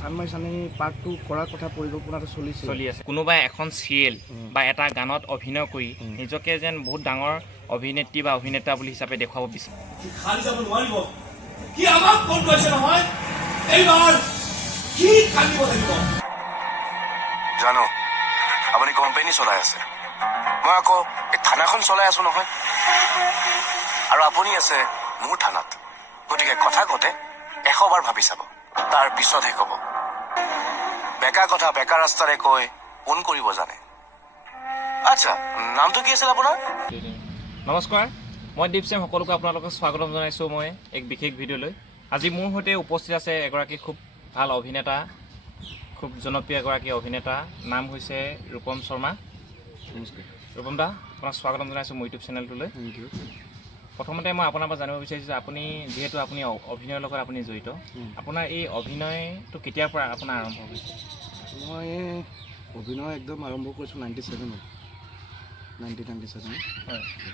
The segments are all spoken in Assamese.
চানমাই চানি পাৰ্ট 2 কৰাৰ কথা পৰিকল্পনাটো চলি আছে। কোনোবাই এখন চিৰিয়েল বা এটা গানত অভিনয় কৰি নিজকে যেন বহুত ডাঙৰ অভিনেত্ৰী বা অভিনেতা বুলি হিচাপে দেখুৱাব বিচাৰে। খালি যাব নোৱাৰিব, কি আমাক ফোন কৰিছে নহয়, এইবাৰ কি কান্দিব লাগিব জানো। আপুনি কোম্পানী চলাই আছে, মই আকৌ এই থানাখন চলাই আছো নহয়, আৰু আপুনি আছে মোৰ থানাত। গতিকে কথা কওঁতে 100 বাৰ ভাবি চাব, তাৰ পিছতহে কব। বেকা কথা বেকা ৰাস্তাৰে কৈ কোন কৰিব জানে। আচ্ছা, নামটো কি আছিল আপোনাৰ? নমস্কাৰ, মই দীপসেন, সকলোকে আপোনালোকক স্বাগতম জনাইছোঁ মই এক বিশেষ ভিডিঅ'লৈ। আজি মোৰ সৈতে উপস্থিত আছে এগৰাকী খুব ভাল অভিনেতা, খুব জনপ্ৰিয় এগৰাকী অভিনেতা, নাম হৈছে ৰূপম শৰ্মা। নমস্কাৰ। ৰূপম দা, আপোনাক স্বাগতম জনাইছোঁ মোৰ ইউটিউব চেনেলটোলৈ। Thank U. প্ৰথমতে মই আপোনাৰ পৰা জানিব বিচাৰিছোঁ যে আপুনি যিহেতু আপুনি অভিনয়ৰ লগত আপুনি জড়িত, আপোনাৰ এই অভিনয়টো কেতিয়াৰ পৰা আপোনাৰ আৰম্ভ হৈছে? মই অভিনয় একদম আৰম্ভ কৰিছোঁ 1997 হয়।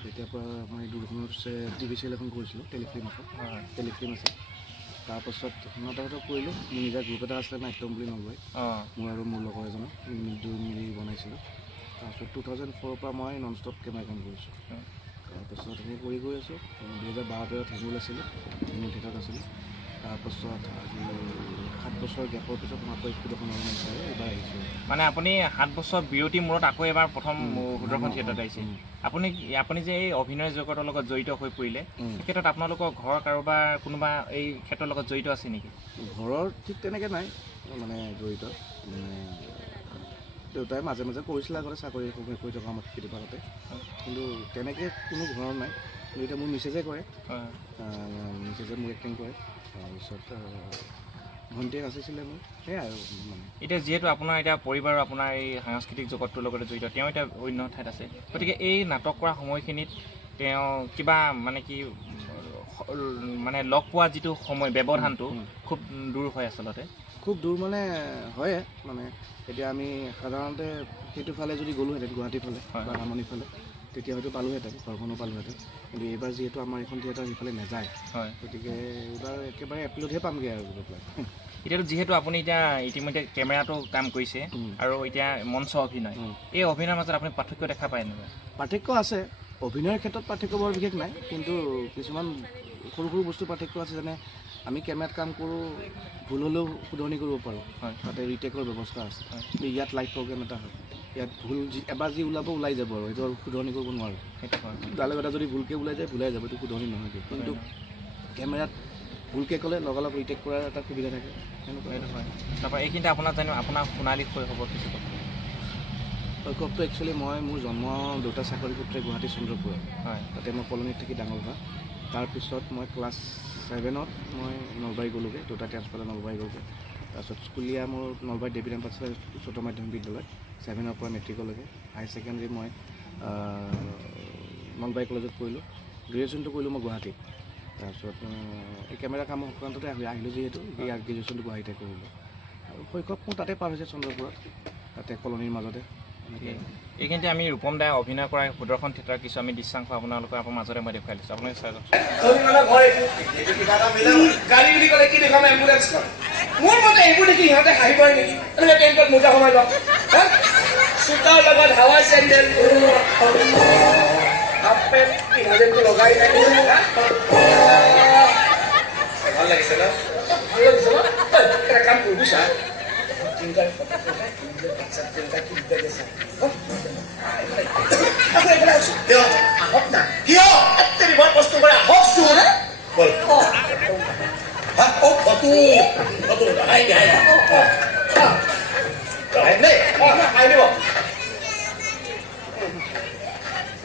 তেতিয়াৰ পৰা মই দূৰদৰ্শনত টিভি চিৰিয়েল এখন কৰিছিলোঁ, টেলিফিল্ম এখন। টেলিফিল্ম আছে। তাৰপাছত নাটকত কৰিলোঁ। মোৰ নিজৰ গ্ৰুপ এটা আছিলে নাট্যম বুলি নলবাৰী, মোৰ আৰু মোৰ লগৰ এজনৰ মিলি বনাইছিলোঁ। তাৰপিছত 2004 পৰা মই নন ষ্টপ কেমেৰা কাম কৰিছোঁ। তাৰপাছত এনেকৈ কৰি গৈ আছোঁ। 2012-13 হেঙুল আছিলোঁ, হেঙুল থিয়েটাৰত আছিলোঁ। তাৰপাছত আজি 7 বছৰ গেপৰ পিছত মই আকৌ সুদৰ্শন চাই এইবাৰ আহিছোঁ। মানে আপুনি 7 বছৰ বিৰতিৰ মূৰত আকৌ এবাৰ প্ৰথম সুদৰ্শন থিয়েটাৰত আহিছে। আপুনি যে এই অভিনয় জগতৰ লগত জড়িত হৈ পৰিলে, এই ক্ষেত্ৰত আপোনালোকৰ ঘৰৰ কাৰোবাৰ কোনোবা এই ক্ষেত্ৰৰ লগত জড়িত আছে নেকি? ঘৰৰ ঠিক তেনেকৈ নাই মানে জড়িত। দেউতাই মাজে মাজে কৰিছিলে আগতে, চাকৰি কৰি থকা আমাৰ কেতিয়াবাতে, কিন্তু তেনেকৈ কোনো ঘৰৰ নাই। কিন্তু এতিয়া মোৰ মিছেজে কৰে, মিছেজে মোৰ এক্টিং কৰে। তাৰপিছত ভণ্টিয়ে আছিলে মোৰ, সেয়াই আৰু মানে। এতিয়া যিহেতু আপোনাৰ এতিয়া পৰিবাৰৰ আপোনাৰ এই সাংস্কৃতিক জগতটোৰ লগতে জড়িত, তেওঁ এতিয়া অন্য ঠাইত আছে, গতিকে এই নাটক কৰা সময়খিনিত তেওঁ কিবা মানে কি মানে লগ পোৱা যিটো সময় ব্যৱধানটো খুব দূৰ হয় আচলতে। খুব দূৰ মানে হয় মানে। এতিয়া আমি সাধাৰণতে সেইটো ফালে যদি গ'লোহেঁতেন, গুৱাহাটীৰ ফালে বা ৰামনিৰ ফালে, তেতিয়া হয়তো পালোঁহেঁতেন, ঘৰখনো পালোঁহেঁতেন। কিন্তু এইবাৰ যিহেতু আমাৰ এখন থিয়েটাৰ সেইফালে নাযায়, গতিকে এইবাৰ একেবাৰে এপ্ৰিলতহে পামগৈ আৰু গৈ পেলাই। এতিয়াতো যিহেতু আপুনি এতিয়া ইতিমধ্যে কেমেৰাটো কাম কৰিছে আৰু এতিয়া মঞ্চ অভিনয়, এই অভিনয়ৰ মাজত আপুনি পাৰ্থক্য দেখা পায় এনেকুৱা? পাৰ্থক্য আছে। অভিনয়ৰ ক্ষেত্ৰত পাৰ্থক্য বৰ বিশেষ নাই, কিন্তু কিছুমান সৰু সৰু বস্তু পাৰ্থক্য আছে। যেনে আমি কেমেৰাত কাম কৰোঁ, ভুল হ'লেও শুধৰণি কৰিব পাৰোঁ, তাতে ৰিটেকৰ ব্যৱস্থা আছে। কিন্তু ইয়াত লাইভ প্ৰগ্ৰেম এটা হয়, ইয়াত ভুল এবাৰ যি ওলাব ওলাই যাব আৰু সেইটো আৰু শুধৰণি কৰিব নোৱাৰোঁ। তাৰ লগত এটা যদি ভুলকৈ ওলাই যায় যাব, এইটো শুধৰণি নহয়গৈ। কিন্তু কেমেৰাত ভুলকৈ ক'লে লগালগ ৰিটেক কৰাৰ এটা সুবিধা থাকে, সেনেকুৱা সেইটো হয়। তাৰপৰা এইখিনিতে আপোনাৰ জানো আপোনাৰ সোণালী শৈশৱৰ কিছু কথা? শৈশৱটো একচুৱেলি মোৰ জন্ম দেউতাৰ চাকৰি সূত্ৰে গুৱাহাটী চন্দ্ৰপুৰত, তাতে মই কলনীত থাকি ডাঙৰ হোৱা। তাৰপিছত মই ক্লাছ 7ত মই নলবাৰী গ'লোগৈ, দেউতা ট্ৰেন্সফাৰ নলবাৰী গ'লগৈ। তাৰপিছত স্কুলীয়া মোৰ নলবাৰী দেৱীৰাম পাঠশালা উচ্চতৰ মাধ্যমিক বিদ্যালয় 7ৰ পৰা মেট্ৰিকলৈকে। হায়াৰ ছেকেণ্ডেৰী মই নলবাৰী কলেজত কৰিলোঁ। গ্ৰেজুৱেশ্যনটো কৰিলোঁ মই গুৱাহাটীত। তাৰপিছত এই কেমেৰা কামৰ সংক্ৰান্ততে আহিলোঁ যিহেতু, এই গ্ৰেজুৱেশ্যনটো গুৱাহাটীতে কৰিলোঁ। আৰু শৈশৱ মোৰ তাতে পাৰ হৈছে চন্দ্ৰপুৰত, তাতে কলনীৰ মাজতে। এইখিনিতে আমি ৰূপম দাই অভিনয় কৰা সুদৰ্শন থিয়েটাৰ কিছু আমি দৃশ্যাংশ আপোনালোকৰ মাজতে মই দেখুৱাই দিছোঁ, আপোনালোকে চাই যাওক। গাড়ী বুলি ক'লে কি দেখাম, এম্বুলেঞ্চ মোৰ মতে এইবোৰ দেখি সিহঁতে হাঁহিবই নেকি? এনেকৈ টেণ্টত মোজা সোমাই লওক, চোতাৰ লগত হাৱাই চেণ্ডেল, হাফ পেণ্ট পিন্ধাজনটো লগাই নাই। ভাল লাগিছে ন? ভাল লাগিছে ন? এটা কাম কৰিব চা, আহক না, কিয় মই কষ্ট কৰে আহকচোন। বল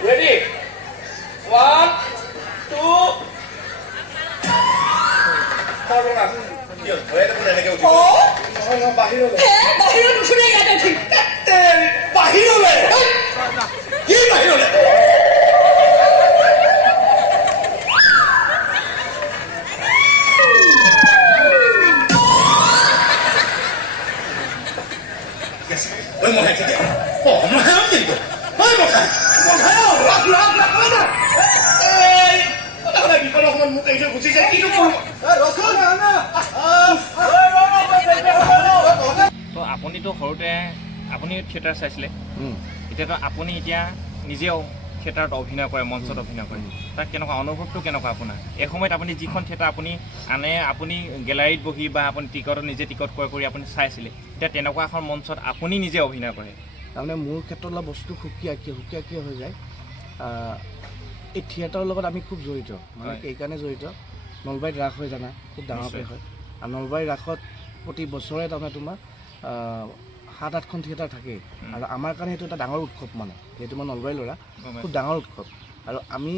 ৰেডি, 1 2 বাহিৰলৈ কি বাহিৰলৈ? মোক এই গুচি যায়, কিন্তু আপুনিতো সৰুতে আপুনি থিয়েটাৰ চাইছিলে এতিয়াতো আপুনি এতিয়া নিজেও থিয়েটাৰত অভিনয় কৰে মঞ্চত অভিনয় কৰে তাৰ কেনেকুৱা অনুভৱটো কেনেকুৱা আপোনাৰ এই সময়ত আপুনি যিখন থিয়েটাৰ আপুনি গেলাৰীত বহি বা আপুনি নিজে টিকট ক্ৰয় কৰি আপুনি চাইছিলে এতিয়া তেনেকুৱা এখন মঞ্চত আপুনি নিজে অভিনয় কৰে তাৰমানে মোৰ ক্ষেত্ৰত অলপ বস্তুটো সুকীয়া হৈ যায় এই থিয়েটাৰৰ লগত আমি খুব জড়িত মানে এইকাৰণে জড়িত নলবাৰীত ৰাস হয় জানা খুব ডাঙৰকৈ হয় আৰু নলবাৰীৰ ৰাসত প্ৰতি বছৰে তাৰমানে তোমাৰ 7-8খন থিয়েটাৰ থাকেই আৰু আমাৰ কাৰণে সেইটো এটা ডাঙৰ উৎসৱ মানে যিহেতু মই নলবাৰীৰ ল'ৰা খুব ডাঙৰ উৎসৱ আৰু আমি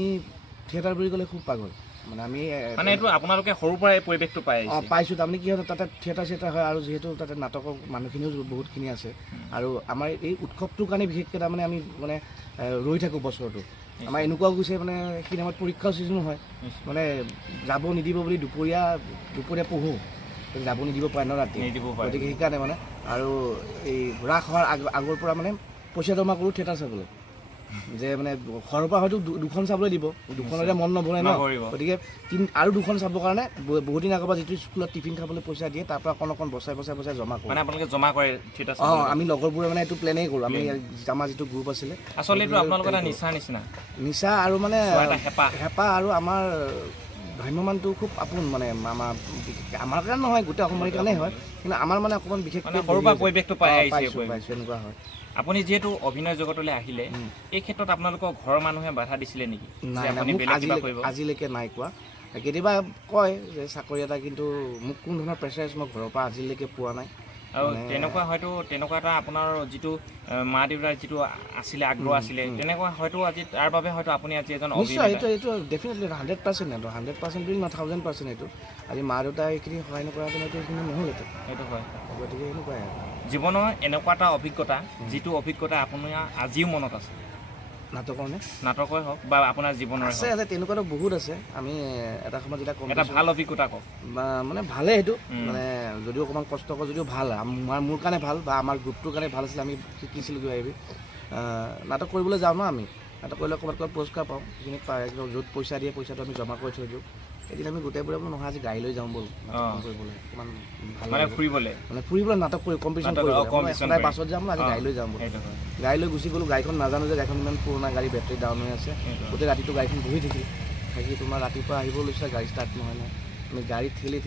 থিয়েটাৰ বুলি ক'লে খুব পাগল মানে আমি মানে এইটো আপোনালোকে সৰুৰ পৰাই পৰিৱেশটো পাইছোঁ তাৰমানে কি হয় তাতে থিয়েটাৰ হয় আৰু যিহেতু তাতে নাটকৰ মানুহখিনিও বহুতখিনি আছে আৰু আমাৰ এই উৎসৱটোৰ কাৰণে বিশেষকৈ তাৰমানে আমি মানে ৰৈ থাকোঁ বছৰটো আমাৰ এনেকুৱাও গৈছে মানে সেইখিনি সময়ত পৰীক্ষাও ছিজনো হয় মানে যাব নিদিব বুলি দুপৰীয়া পঢ়োঁ যাব নিদিব পাৰে ন ৰাতি গতিকে সেইকাৰণে মানে আৰু এই ৰাস হোৱাৰ আগৰ পৰা মানে পইচা জমা কৰোঁ থিয়েটাৰ চাবলৈ যে মানে ঘৰৰ পৰা হয়তো দুখন চাবলৈ দিব দুখনতে মন নভৰে ন গতিকে আৰু দুখন চাবৰ কাৰণে বহুত দিন আগৰ পৰা যিটো স্কুলত টিফিন খাবলৈ পইচা দিয়ে তাৰ পৰা অকণ বচাই জমা কৰোঁ মানে আপোনালোকে জমা কৰে থিয়েটাৰ আমি লগৰবোৰে মানে এইটো প্লেনেই কৰোঁ আমি আমাৰ যিটো গ্ৰুপ আছিলে আচলতে এইটো আপোনালোকৰ এটা নিচা আৰু মানে হেঁপাহ আৰু আমাৰ ভ্ৰাম্যমানটো খুব আপোন মানে আমাৰ কাৰণে নহয় গোটেই অসমৰ কাৰণে হয় কিন্তু আমাৰ মানে অকণমান বিশেষকৈ সৰুৰ পৰা পৰিৱেশটো পাইছোঁ এনেকুৱা হয় আপুনি যিহেতু অভিনয় জগতলৈ আহিলে এই ক্ষেত্ৰত আপোনালোকৰ ঘৰৰ মানুহে বাধা দিছিলে নেকি নাই আজিলৈকে নাই কোৱা কেতিয়াবা কয় যে চাকৰি এটা কিন্তু মোক কোনো ধৰণৰ প্ৰেছাৰাইজ মই ঘৰৰ পৰা আজিলৈকে পোৱা নাই আৰু তেনেকুৱা এটা আপোনাৰ যিটো মা দেউতাৰ যিটো আছিলে আগ্ৰহ আছিলে তেনেকুৱা হয়তো আজি তাৰ বাবে হয়তো আপুনি আজি এজন নিশ্চয় এইটো ডেফিনেটলি 100% 100% বুলি 1000% এইটো আজি মা দেউতাই এইখিনি সহায় নকৰাহেঁতেন এইখিনি নহ'লহেঁতেন সেইটো হয় গতিকে এনেকুৱাই আৰু জীৱনৰ এনেকুৱা এটা অভিজ্ঞতা যিটো অভিজ্ঞতা আপোনাৰ আজিও মনত আছে নাটকই হওক বা আপোনাৰ জীৱনৰ আছে তেনেকুৱাতো বহুত আছে আমি এটা সময়ত যেতিয়া এটা ভাল অভিজ্ঞতা কওক মানে ভালে সেইটো মানে যদিও অকণমান কষ্টকৰ যদিও ভাল মোৰ কাৰণে ভাল বা আমাৰ গ্ৰুপটোৰ কাৰণে ভাল আছিলে আমি শিকিছিলোঁ কিবা কিবি নাটক কৰিবলৈ যাওঁ ন আমি নাটক কৰিলে ক'ৰবাত পুৰস্কাৰ পাওঁ সেইখিনি য'ত পইচা দিয়ে পইচাটো আমি জমা কৰি থৈ দিওঁ এদিন আমি গোটেইবোৰে বোলো নহয় আজি গাড়ী লৈ যাওঁ ব'ল নাটক কৰিবলৈ অকণমান ভাল মানে ফুৰিবলৈ নাটক কৰি কম্পিটিশ্যন কৰিবলৈ সদায় বাছত যাম আজি গাড়ী লৈ যাম ব'ল গাড়ী লৈ গুচি গ'লোঁ গাড়ীখন নাজানো যে গাড়ীখন ইমান পুৰণা গাড়ী বেটাৰী ডাউন হৈ আছে গোটেই ৰাতিটো গাড়ীখন বহি থাকি তোমাৰ ৰাতিপুৱা আহিব লৈছে গাড়ী ষ্টাৰ্ট নহয় আমি গাড়ী ঠেলি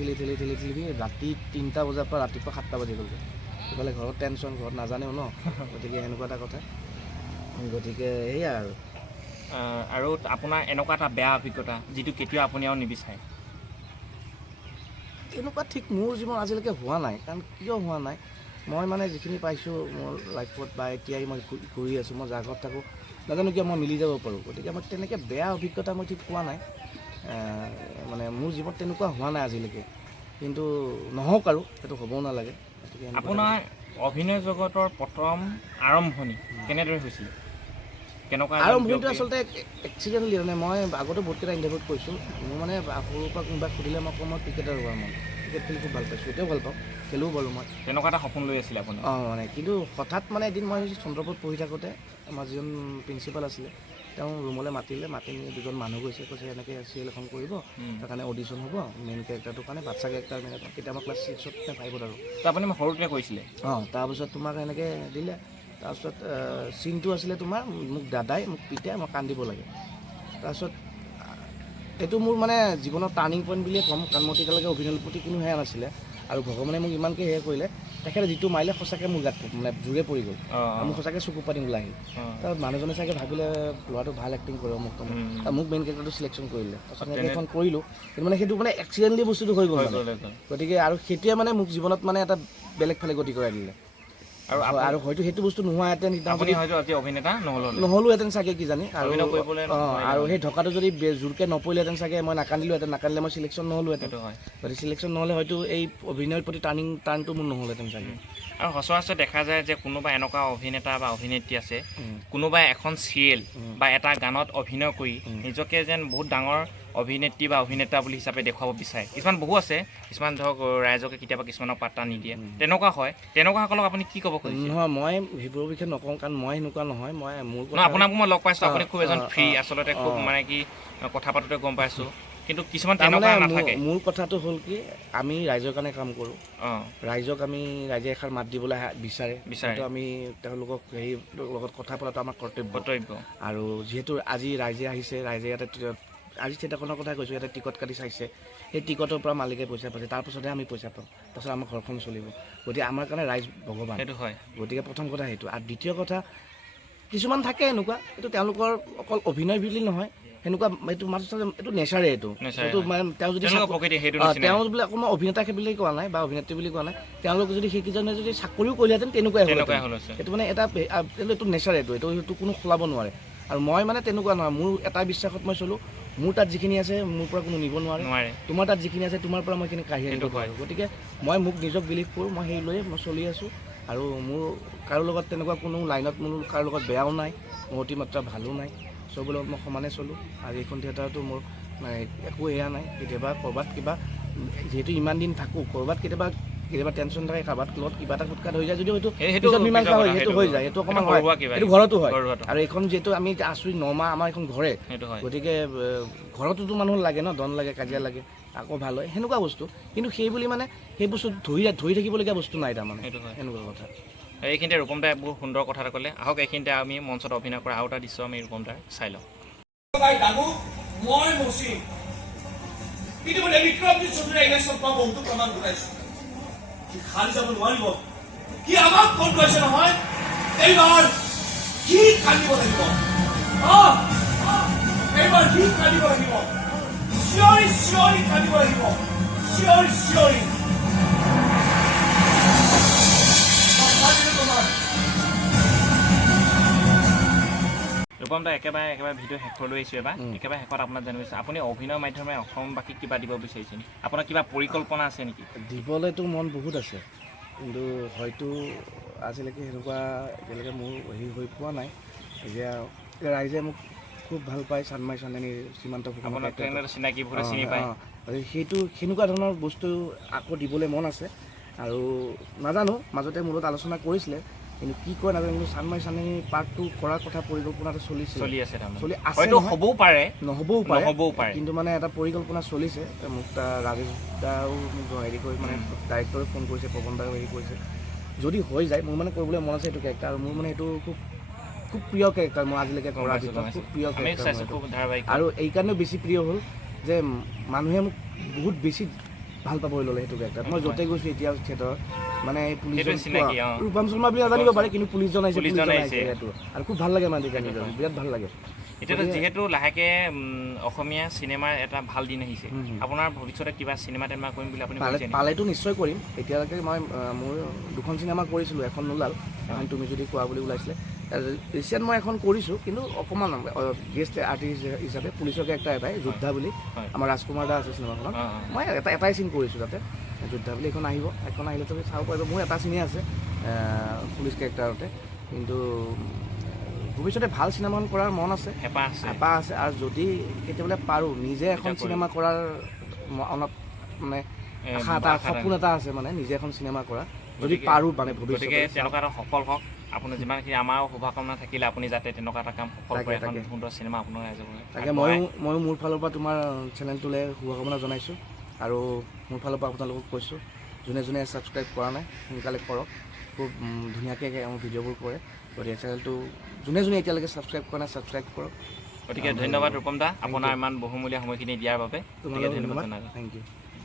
ৰাতি 3টা বজাৰ পৰা ৰাতিপুৱা 7টা বাজি গ'লগৈ সেইফালে ঘৰত টেনশ্যন ঘৰত নাজানেও ন গতিকে সেনেকুৱা এটা কথা গতিকে সেয়া আৰু আপোনাৰ এনেকুৱা এটা বেয়া অভিজ্ঞতা যিটো কেতিয়াও আপুনি আৰু নিবিচাৰে এনেকুৱা ঠিক মোৰ জীৱন আজিলৈকে হোৱা নাই কাৰণ কিয় হোৱা নাই মই মানে যিখিনি পাইছোঁ মোৰ লাইফত বা এতিয়াই মই ঘূৰি আছোঁ মই যাৰ ঘৰত থাকোঁ নাজানো কিয় মই মিলি যাব পাৰোঁ গতিকে মই তেনেকৈ বেয়া অভিজ্ঞতা মই ঠিক পোৱা নাই মানে মোৰ জীৱনত তেনেকুৱা হোৱা নাই আজিলৈকে কিন্তু নহওক আৰু সেইটো হ'বও নালাগে গতিকে আপোনাৰ অভিনয় জগতৰ প্ৰথম আৰম্ভণি কেনেদৰে হৈছিলে আৰম্ভণিটো আচলতে এক্সিডেণ্টলি মানে মই আগতে বহুতকেইটা ইণ্টাৰভিউত কৈছোঁ মোৰ মানে সৰুৰ পৰা কোনোবাই সুধিলে মই ক্ৰিকেটাৰ হোৱাৰ মন ক্ৰিকেট খেলি খুব ভাল পাইছোঁ এতিয়াও ভাল পাওঁ খেলোঁ বাৰু মই তেনেকুৱা এটা সপোন লৈ আছিলে আপুনি মানে কিন্তু হঠাৎ মানে এদিন মই চন্দ্ৰপুৰত পঢ়ি থাকোঁতে আমাৰ যিজন প্ৰিন্সিপাল আছিলে তেওঁ ৰুমলৈ মাতি দুজন মানুহ কৈছে এনেকৈ চিৰিয়েল এখন কৰিব তাৰ কাৰণে অডিশ্যন হ'ব মেইন কেৰেক্টাৰটোৰ কাৰণে বাচ্চা কেৰেক্টাৰ কেতিয়া মই ক্লাছ 6ত নে 5ত আৰু আপুনি সৰুতে কৈছিলে তাৰপিছত তোমাক এনেকৈ দিলে তাৰপিছত চিনটো আছিলে তোমাৰ মোক দাদাই মোক পিতাই মই কান্দিব লাগে তাৰপিছত এইটো মোৰ মানে জীৱনৰ টাৰ্ণিং পইণ্ট বুলিয়ে ক'ম কাৰণ মই তেতিয়ালৈকে অভিনয়ৰ প্ৰতি কোনো সেয়া নাছিলে আৰু ভগৱানে মোক ইমানকৈ সেয়া কৰিলে তেখেতে যিটো মাৰিলে সঁচাকৈ মোৰ গাত মানে জোৰে পৰি গ'ল মোক সঁচাকৈ চকু পানী ওলাই আহিল তাৰ মানুহজনে চাগে ভাবিলে ল'ৰাটো ভাল এক্টিং কৰে মোক মেইন কেৰেক্টাৰটো চিলেকশ্যন কৰিলে তাৰপিছত সেইখন কৰিলোঁ কিন্তু মানে সেইটো মানে এক্সিডেণ্টলি বস্তুটো হৈ গ'ল গতিকে আৰু সেইটোৱে মানে মোক জীৱনত মানে এটা বেলেগ ফালে গতি কৰাই দিলে আৰু হয়তো সেইটো বস্তু নোহোৱাহেঁতেন নহ'লোহেঁতেন চাগে কিজানি আৰু সেই ঢকাটো যদি জোৰকৈ নপৰিলেহেঁতেন চাগে মই নাকান্দিলে মই চিলেকশ্যন নহ'লোহেঁতেন গতিকে চিলেকশ্যন নহ'লে হয়তো এই অভিনয়ৰ প্ৰতি টাৰ্ণটো মোৰ নহ'লহেঁতেন চাগে আৰু সচৰাচৰ দেখা যায় যে কোনোবা এনেকুৱা অভিনেতা বা অভিনেত্ৰী আছে কোনোবাই এখন চিৰিয়েল বা এটা গানত অভিনয় কৰি নিজকে যেন বহুত ডাঙৰ অভিনেত্ৰী বা অভিনেতা বুলি হিচাপে দেখুৱাব বিচাৰে কিছুমান বহু আছে কিছুমান ধৰক ৰাইজকে কেতিয়াবা কিছুমানক পাত্তা নিদিয়ে তেনেকুৱা হয় তেনেকুৱাসকলক আপুনি কি ক'ব খুজিছে নহয় মই সেইবোৰৰ বিষয়ে নকওঁ কাৰণ মই সেনেকুৱা নহয় আপোনাক মই লগ পাইছোঁ আপুনি খুব এজন ফ্ৰী আচলতে খুব মানে কি কথা পাতোতে গম পাইছোঁ কিন্তু কিছুমান তেনেকুৱা নাথাকে। মোৰ কথাটো হ'ল কি আমি ৰাইজৰ কাৰণে কাম কৰোঁ। ৰাইজক ৰাইজে এষাৰ মাত দিবলৈ বিচাৰে তো আমি তেওঁলোকক হেৰি লগত কথা পতাটো আমাৰ কৰ্তব্য। আৰু যিহেতু আজি ৰাইজে আহিছে, ৰাইজে ইয়াতে আজি থিয়েটাৰখনৰ কথা কৈছোঁ, ইয়াতে টিকট কাটি চাইছে, সেই টিকটৰ পৰা মালিকে পইচা পাইছে, তাৰপাছতহে আমি পইচা পাওঁ, তাৰপাছত আমাৰ ঘৰখন চলিব। গতিকে আমাৰ কাৰণে ৰাইজ ভগৱান, সেইটো হয়। গতিকে প্ৰথম কথা সেইটো। আৰু দ্বিতীয় কথা কিছুমান থাকে এনেকুৱা, এইটো তেওঁলোকৰ অকল অভিনয় বুলি নহয়, সেনেকুৱা এইটো এইটো নেচাৰে এইটো মানে তেওঁ যদি তেওঁ বোলে অকল মই অভিনেতা বুলি কোৱা নাই বা অভিনেত্ৰী বুলি কোৱা নাই, তেওঁলোক যদি সেইকেইজনে যদি চাকৰিও কৰিলেহেঁতেন তেনেকুৱাই হ'ল। এইটো মানে এইটো নেচাৰ এইটো কোনো সলাব নোৱাৰে। আৰু মই মানে তেনেকুৱা নহয়, মোৰ এটা বিশ্বাসত মই চলোঁ, মোৰ তাত যিখিনি আছে মোৰ পৰা কোনো নিব নোৱাৰে, তোমাৰ তাত যিখিনি আছে তোমাৰ পৰা মই সেইখিনি কাঢ়ি আনিব পাৰোঁ। গতিকে মই মোক নিজক বিলিভ কৰোঁ, মই সেই লৈয়ে মই চলি আছোঁ। আৰু মোৰ কাৰো লগত তেনেকুৱা কোনো লাইনত মোৰ কাৰো লগত বেয়াও নাই, মোৰ অতিমাত্ৰা ভালো নাই, চবৰ লগত মই সমানে চলোঁ। আৰু এইখন থিয়েটাৰতো মোৰ মানে একো এয়া নাই। কেতিয়াবা ক'ৰবাত কিবা যিহেতু ইমান দিন থাকোঁ, ক'ৰবাত কেতিয়াবা টেনশ্যন থাকে, কাৰোবাত লগত কিবা এটা খুটখাট হৈ যায়, যদিও সেইটো মীমাংসা হয়, সেইটো হৈ যায়, সেইটো অকণমান হয়, সেইটো ঘৰতো হয়। আৰু এইখন যিহেতু আমি আছোঁ 9 মাহ আমাৰ এখন ঘৰে, গতিকে ঘৰতোতো মানুহ লাগে ন, দন লাগে, কাজিয়া লাগে, আকৌ ভাল হয়, সেনেকুৱা বস্তু। কিন্তু সেই বুলি মানে সেই বস্তু ধৰি থাকিবলগীয়া বস্তু নাই তাৰমানে, এনেকুৱা কথা। এইখিনিতে ৰূপম দাই বহুত সুন্দৰ কথা এটা ক'লে। আহক এইখিনিতে আমি মঞ্চত অভিনয় কৰা আৰু এটা দৃশ্য আমি ৰূপম দাই চাই লওঁ। মই মচিম ইতিমধ্যে বিক্ৰমজিৎ চৌধুৰীয়ে এগেইনষ্টত মই বহুতো প্ৰমাণ ঘটাইছোঁ। সি খালি যাব নোৱাৰিব, সি আমাক ফোন কৰিছে নহয়, এইবাৰ সি কান্দিব লাগিব, এইবাৰ সি কান্দিব লাগিব, চিঞৰি চিঞৰি কান্দিব লাগিব, চিঞৰি চিঞৰি। ৰূপম দা একেবাৰে ভিডিঅ' শেষলৈ আহিছোঁ এবাৰ। একেবাৰে শেষত আপোনাক জানিব বিচাৰিছোঁ, আপুনি অভিনয় মাধ্যমেৰে অসমবাসীক কিবা দিব বিচাৰিছে নেকি? আপোনাৰ কিবা পৰিকল্পনা আছে নেকি? দিবলৈতো মন বহুত আছে, কিন্তু হয়তো আজিলৈকে সেনেকুৱা এতিয়ালৈকে মোৰ হেৰি হৈ পোৱা নাই। এতিয়া ৰাইজে মোক খুব ভাল পায়, চানমাই চান্দানীৰ সীমান্ত চিনাকি চিনি পায়, সেইটো সেনেকুৱা ধৰণৰ বস্তু আকৌ দিবলৈ মন আছে। আৰু নাজানো, মাজতে মোৰ লগত আলোচনা কৰিছিলে, কিন্তু কি কয় নাজানো, কিন্তু চানমাই চান্দানী পাৰ্ট 2 কৰাৰ কথা পৰিকল্পনাটো চলি আছে, নহ'বও পাৰে, কিন্তু মানে এটা পৰিকল্পনা চলিছে। মোক ৰাজেশ দাও মোক হেৰি কৰি মানে ডাইৰেক্টৰে ফোন কৰিছে, পৱন দাও হেৰি কৰিছে, যদি হৈ যায় মোৰ মানে কৰিবলৈ মন আছে এইটো কেৰেক্টাৰ। আৰু মোৰ মানে এইটো খুব প্ৰিয় কেৰেক্টাৰ, মই আজিলৈকে কৰা ভিতৰত খুব প্ৰিয় কেৰেক্টাৰ। আৰু এইকাৰণেও বেছি প্ৰিয় হ'ল যে মানুহে মোক বহুত বেছি ভাল পাবলৈ ল'লে সেইটো কেৰেক্টাৰ। মই য'তে গৈছোঁ এতিয়া থিয়েটাৰত মানে পুলিচজন ৰূপম শৰ্মা বুলি নাজানিব পাৰে, কিন্তু পুলিচজন আহিছে সেইটো, আৰু খুব ভাল লাগে মানে বিৰাট ভাল লাগে। এতিয়াতো যিহেতু লাহেকে অসমীয়া চিনেমাৰ এটা ভাল দিন আহিছে, আপোনাৰ ভৱিষ্যতে কিবা চিনেমা টেনেমা কৰিম বুলি আপুনি পালেতো নিশ্চয় কৰিম। এতিয়ালৈকে মই মোৰ 2খন চিনেমা কৰিছিলোঁ, এখন নোলাল, এখন তুমি যদি কোৱা বুলি ওলাইছিলে। ৰিচেণ্ট মই এখন কৰিছোঁ, কিন্তু অকণমান গেষ্ট আৰ্টিষ্ট হিচাপে, পুলিচৰ কেৰেক্টাৰ এটাই যোদ্ধা বুলি, আমাৰ ৰাজকুমাৰ দা আছে চিনেমাখনত। মই এটাই চিন কৰিছোঁ তাতে, যোদ্ধা বুলি এখন আহিব, এখন আহিলে তুমি চাব পাৰিব। মোৰ এটা চিনেই আছে পুলিচ কেৰেক্টাৰতে, কিন্তু ভৱিষ্যতে ভাল চিনেমাখন কৰাৰ মন আছে, হেঁপাহ আছে। আৰু যদি কেতিয়াবা পাৰোঁ, নিজে এখন চিনেমা কৰাৰ মানে আশা এটা, সপোন এটা আছে, মানে নিজে এখন চিনেমা কৰা, যদি পাৰোঁ মানে ভৱিষ্যতে তেনেকুৱা এটা সফল হওক। আপোনাৰ যিমানখিনি আমাৰো শুভকামনা থাকিলে আপুনি যাতে তেনেকুৱা এটা কাম সফল কৰে, এখন সুন্দৰ চিনেমা আপোনাৰ ৰাইজৰ তাকে ময়ো মোৰ ফালৰ পৰা তোমাৰ চেনেলটোলৈ শুভকামনা জনাইছোঁ। আৰু মোৰ ফালৰ পৰা আপোনালোকক কৈছোঁ, যোনে ছাবস্ক্ৰাইব কৰা নাই সোনকালে কৰক, খুব ধুনীয়াকৈ মোৰ ভিডিঅ'বোৰ কৰে। গতিকে চেনেলটো যোনে এতিয়ালৈকে ছাবস্ক্ৰাইব কৰা নাই ছাবস্ক্ৰাইব কৰক। গতিকে ধন্যবাদ ৰূপম দা, আপোনাৰ ইমান বহুমূলীয়া সময়খিনি দিয়াৰ বাবে। তোমালোকক ধন্যবাদ, থেংক ইউ।